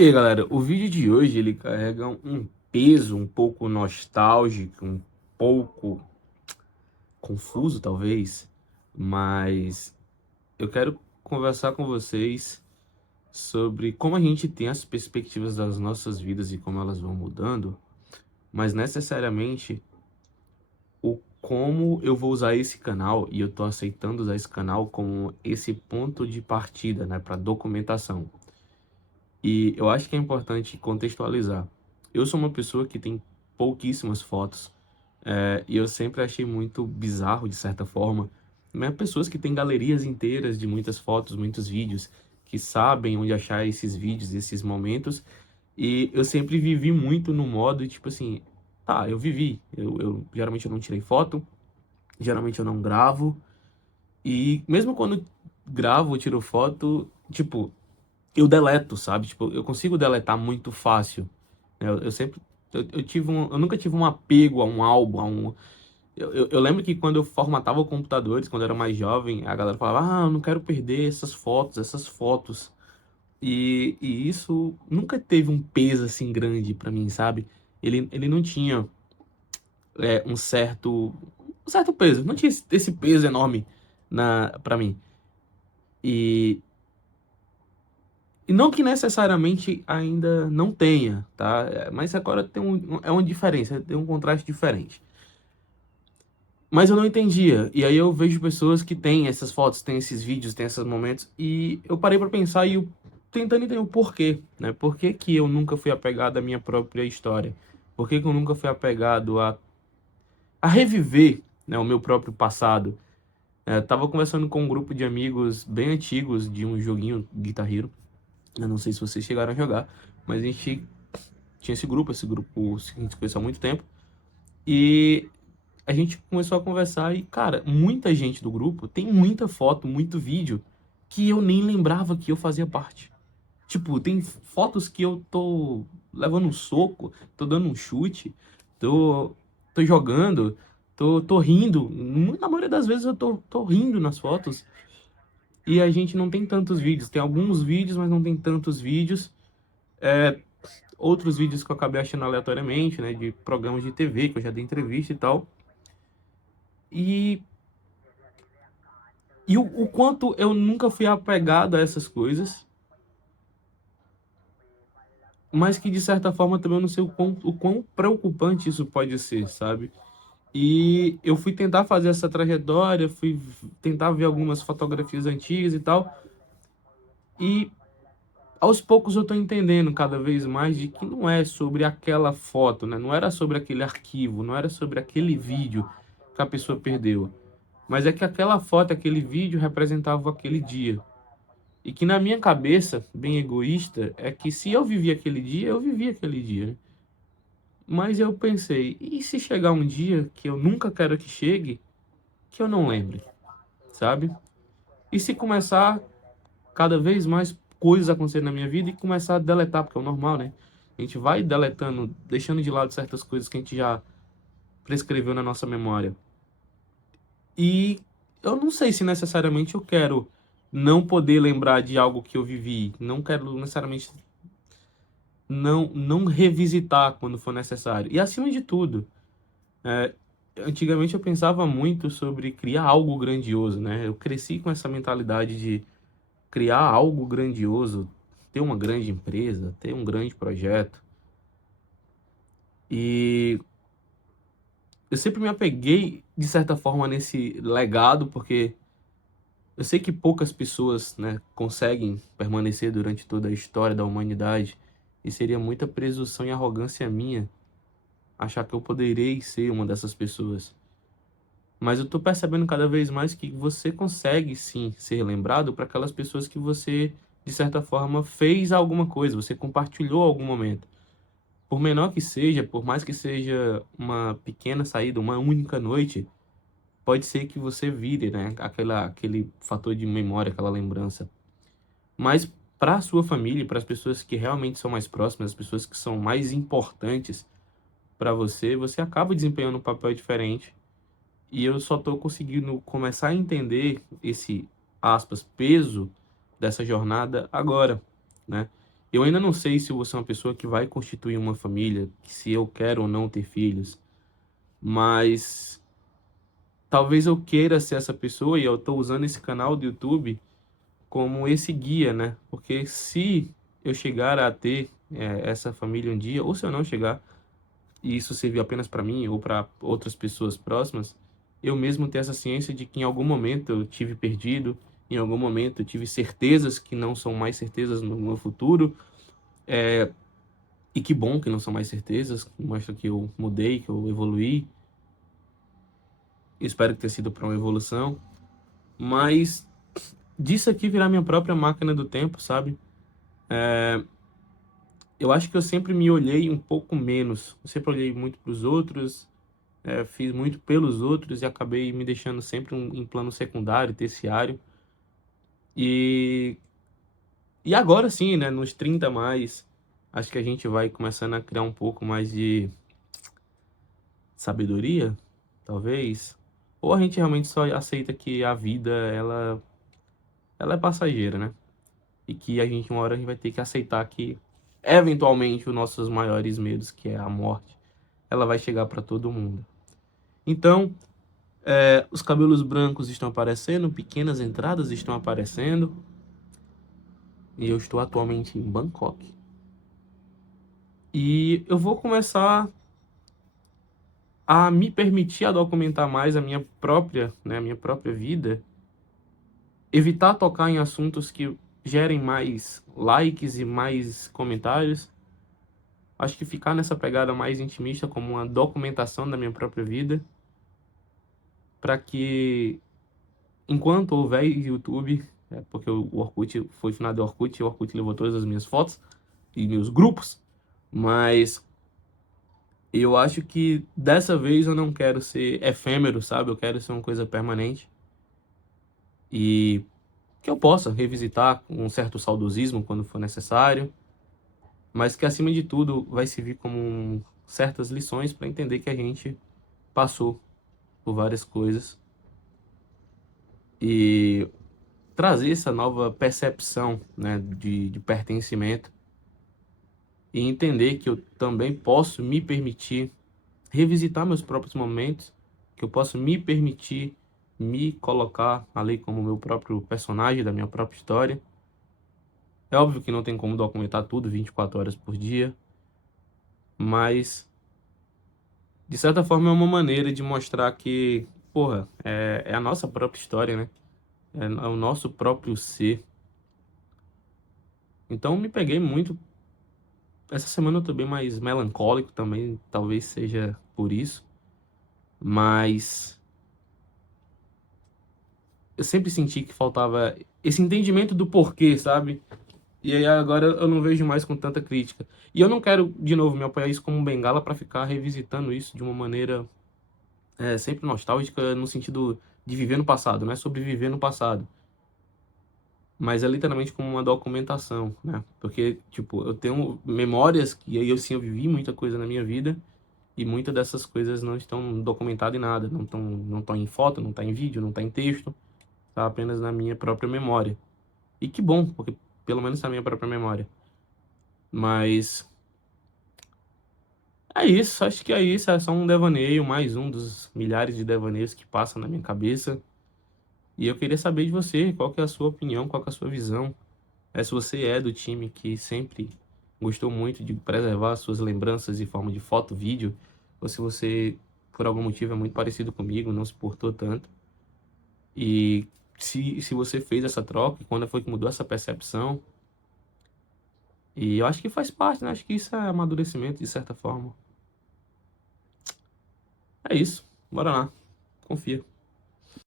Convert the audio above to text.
E aí, galera, o vídeo de hoje ele carrega um peso um pouco nostálgico, um pouco confuso talvez, mas eu quero conversar com vocês sobre como a gente tem as perspectivas das nossas vidas e como elas vão mudando, mas necessariamente o como eu vou usar esse canal e eu tô aceitando usar esse canal como esse ponto de partida, né, para documentação. E eu acho que é importante contextualizar. Eu sou uma pessoa que tem pouquíssimas fotos, e eu sempre achei muito bizarro, de certa forma, né? Pessoas que têm galerias inteiras de muitas fotos, muitos vídeos, que sabem onde achar esses vídeos, esses momentos, e eu sempre vivi muito no modo, tipo assim, tá, eu vivi, geralmente eu não tirei foto, geralmente eu não gravo, e mesmo quando gravo ou tiro foto, tipo, eu deleto, sabe? Tipo, eu consigo deletar muito fácil. Né? Eu sempre, eu nunca tive um apego a um álbum, eu lembro que quando eu formatava computadores, quando eu era mais jovem, a galera falava, ah, eu não quero perder essas fotos, essas fotos. E isso nunca teve um peso assim grande pra mim, sabe? Ele não tinha um certo peso, não tinha esse peso enorme pra mim. E, E não que necessariamente ainda não tenha, tá? Mas agora é uma diferença, tem um contraste diferente. Mas eu não entendia. E aí eu vejo pessoas que têm essas fotos, têm esses vídeos, têm esses momentos. E eu parei pra pensar e eu tentando entender o porquê, né? Por que que eu nunca fui apegado à minha própria história? Por que que eu nunca fui apegado a reviver, né, o meu próprio passado? Tava conversando com um grupo de amigos bem antigos de um joguinho Guitar Hero. Eu não sei se vocês chegaram a jogar, mas a gente tinha esse grupo a gente conheceu há muito tempo, e a gente começou a conversar e, cara, muita gente do grupo tem muita foto, muito vídeo que eu nem lembrava que eu fazia parte. Tipo, tem fotos que eu tô levando um soco, tô dando um chute, tô, tô jogando, tô rindo. Na maioria das vezes eu tô rindo nas fotos. E a gente não tem tantos vídeos. Tem alguns vídeos, mas não tem tantos vídeos. Outros vídeos que eu acabei achando aleatoriamente, né, de programas de TV, que eu já dei entrevista e tal. E, e o quanto eu nunca fui apegado a essas coisas, mas que de certa forma também eu não sei o quão preocupante isso pode ser, sabe? E eu fui tentar fazer essa trajetória, fui tentar ver algumas fotografias antigas e tal, e aos poucos eu tô entendendo cada vez mais de que não é sobre aquela foto, né? Não era sobre aquele arquivo, não era sobre aquele vídeo que a pessoa perdeu. Mas é que aquela foto, aquele vídeo representava aquele dia. E que na minha cabeça, bem egoísta, é que se eu vivi aquele dia, eu vivi aquele dia, né? Mas eu pensei, e se chegar um dia que eu nunca quero que chegue, que eu não lembre, sabe? E se começar cada vez mais coisas acontecerem na minha vida e começar a deletar, porque é o normal, né? A gente vai deletando, deixando de lado certas coisas que a gente já prescreveu na nossa memória. E eu não sei se necessariamente eu quero não poder lembrar de algo que eu vivi. Não quero necessariamente não revisitar quando for necessário. E acima de tudo, é, antigamente eu pensava muito sobre criar algo grandioso, né? Eu cresci com essa mentalidade de criar algo grandioso, ter uma grande empresa, ter um grande projeto. E eu sempre me apeguei, de certa forma, nesse legado, porque eu sei que poucas pessoas, né, conseguem permanecer durante toda a história da humanidade, e seria muita presunção e arrogância minha achar que eu poderei ser uma dessas pessoas. Mas eu tô percebendo cada vez mais que você consegue sim ser lembrado para aquelas pessoas que você, de certa forma, fez alguma coisa, você compartilhou algum momento. Por menor que seja, por mais que seja uma pequena saída, uma única noite, pode ser que você vire, né, aquele fator de memória, aquela lembrança. Mas para a sua família, para as pessoas que realmente são mais próximas, as pessoas que são mais importantes para você, você acaba desempenhando um papel diferente. E eu só estou conseguindo começar a entender esse, aspas, peso dessa jornada agora, né? Eu ainda não sei se eu vou ser uma pessoa que vai constituir uma família, se eu quero ou não ter filhos, mas talvez eu queira ser essa pessoa e eu tô usando esse canal do YouTube como esse guia, né? Porque se eu chegar a ter essa família um dia, ou se eu não chegar, e isso servir apenas para mim ou para outras pessoas próximas, eu mesmo ter essa ciência de que em algum momento eu tive perdido, em algum momento eu tive certezas que não são mais certezas no meu futuro, e que bom que não são mais certezas, mostra que eu mudei, que eu evoluí, espero que tenha sido para uma evolução, mas disso aqui virar minha própria máquina do tempo, sabe? Eu acho que eu sempre me olhei um pouco menos. Eu sempre olhei muito para os outros, fiz muito pelos outros e acabei me deixando sempre em plano secundário, terciário. E, e agora sim, né, nos 30 a mais, acho que a gente vai começando a criar um pouco mais de sabedoria, talvez. Ou a gente realmente só aceita que a vida, ela é passageira, né? E que a gente uma hora a gente vai ter que aceitar que, eventualmente, os nossos maiores medos, que é a morte, ela vai chegar para todo mundo. Então, os cabelos brancos estão aparecendo, pequenas entradas estão aparecendo, e eu estou atualmente em Bangkok. E eu vou começar a me permitir a documentar mais a minha própria, né, a minha própria vida, evitar tocar em assuntos que gerem mais likes e mais comentários. Acho que ficar nessa pegada mais intimista como uma documentação da minha própria vida, para que enquanto houver YouTube, porque o Orkut foi finado Orkut, e o Orkut levou todas as minhas fotos e meus grupos, mas eu acho que dessa vez eu não quero ser efêmero, sabe? Eu quero ser uma coisa permanente e que eu possa revisitar com um certo saudosismo quando for necessário, mas que acima de tudo vai servir como certas lições para entender que a gente passou por várias coisas e trazer essa nova percepção, né, de pertencimento e entender que eu também posso me permitir revisitar meus próprios momentos, que eu posso me permitir me colocar ali como meu próprio personagem da minha própria história. É óbvio que não tem como documentar tudo 24 horas por dia, mas de certa forma é uma maneira de mostrar que, porra, é a nossa própria história, né? É o nosso próprio ser. Então me peguei muito. Essa semana eu tô bem mais melancólico também, talvez seja por isso, mas eu sempre senti que faltava esse entendimento do porquê, sabe? E aí agora eu não vejo mais com tanta crítica. E eu não quero, de novo, me apoiar isso como um bengala para ficar revisitando isso de uma maneira sempre nostálgica, no sentido de viver no passado, não é sobre viver no passado, mas é literalmente como uma documentação, né? Porque, tipo, eu tenho memórias que aí eu sim eu vivi muita coisa na minha vida e muitas dessas coisas não estão documentadas em nada, não estão em foto, não está em vídeo, não está em texto, tá apenas na minha própria memória. E que bom, porque pelo menos na minha própria memória. Mas é isso, acho que é isso, é só um devaneio, mais um dos milhares de devaneios que passam na minha cabeça. E eu queria saber de você, qual que é a sua opinião, qual que é a sua visão. Se você é do time que sempre gostou muito de preservar suas lembranças em forma de foto, vídeo, ou se você, por algum motivo, é muito parecido comigo, não se portou tanto. E se você fez essa troca, quando foi que mudou essa percepção. E eu acho que faz parte, né? Acho que isso é amadurecimento, de certa forma. É isso. Bora lá. Confia.